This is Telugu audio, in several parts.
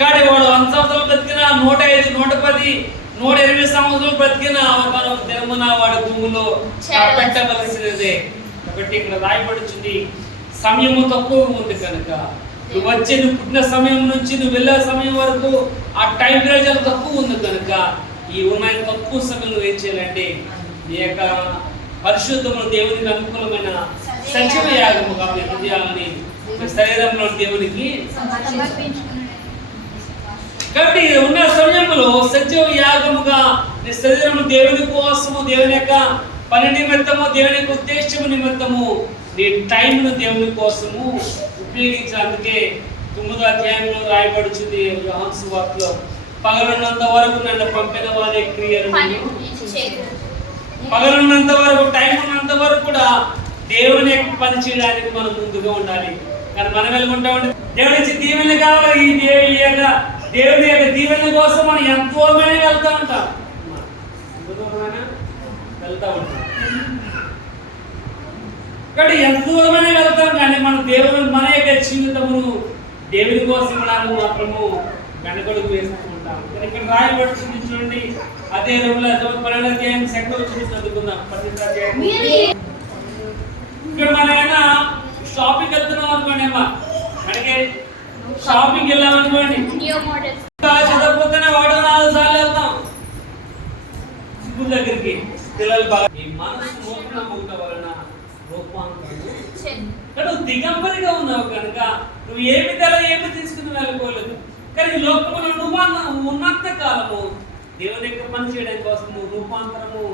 కానీ వాడు 100 సంవత్సరాలు బ్రతికినా 105, 110, 120 సంవత్సరాలు బ్రతికినా మనం దినమున వాడి భూమిలో పెట్టవలసినదే. కాబట్టి ఇక్కడ రాయబడుచుంది సమయము తక్కువ ఉంది కనుక నువ్వు వచ్చి నువ్వు పుట్టిన సమయం నుంచి నువ్వు వెళ్ళే సమయం వరకు ఆ టైం పీరియడ్ తక్కువ ఉంది కనుక ఈ ఉన్న తక్కువ సమయం నువ్వు ఏం చేయాలంటే నీ యొక్క పరిశుద్ధమును దేవునికి అనుకూలమైన సజీవ యాగముగా మీ హృదయాలని శరీరంలో దేవునికి. కాబట్టి ఉన్న సమయంలో సజీవ యాగముగా నీ శరీరము దేవుని కోసము, దేవుని యొక్క పని నిమిత్తము, దేవుని యొక్క ఉద్దేశము నిమిత్తము నీ టైంను దేవుని కోసము ఉపయోగించినందుకే 9వ అధ్యాయంలో రాయబడుచుంది యోహాను సువార్తలో, పగలున్నంత వరకు నన్ను పంపిన వారి క్రియలు, పగలున్నంత వరకు, టైం ఉన్నంత వరకు కూడా దేవుని యొక్క పని చేయడానికి మనం ముందుగా ఉండాలి. కానీ మనం వెళ్ళుకుంటా ఉంటే దేవుడి దీవెన కావాలి. ఈ దేవుని యొక్క దీవెన కోసం మనం ఎంతో మంది వెళ్తూ ఉంటాం, వెళ్తూ ఉంటాం. కాబట్టి ఎంతో మంది వెళ్తాం కానీ మన యొక్క జీవితమును దేవుని కోసం మాత్రము వెనకడుగు వేస్తూ ఉంటాం. ఇక్కడ రాయబడుతుంది చూడండి, అదే 12వ అధ్యాయం 2వ వచనం చదువుకుందాం. 12వ అధ్యాయం ఇక్కడ మనం ఏమైనా షాపింగ్ వెళ్తున్నాం అనుకోండి, అమ్మా మనకి షాపింగ్ వెళ్ళామనుకోండి, చదవకపోతేనే వాడు 4 సార్లు వెళ్తాం స్కూల్ దగ్గరికి. పిల్లలు బాగా ఈ మనసు మోసన మూట వలన రూపాంతరం, దిగంబరిగా ఉన్నావు కనుక నువ్వు ఏమి తీసుకుని వెళ్ళిపోలేదు. కానీ లోకంలో నువ్వు ఉన్నంత కాలము దేవుని యొక్క పని చేయడం కోసం నువ్వు రూపాంతరము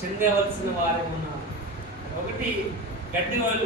చెందవలసిన వారే ఉన్నావు. ఒకటి గట్టి వాళ్ళు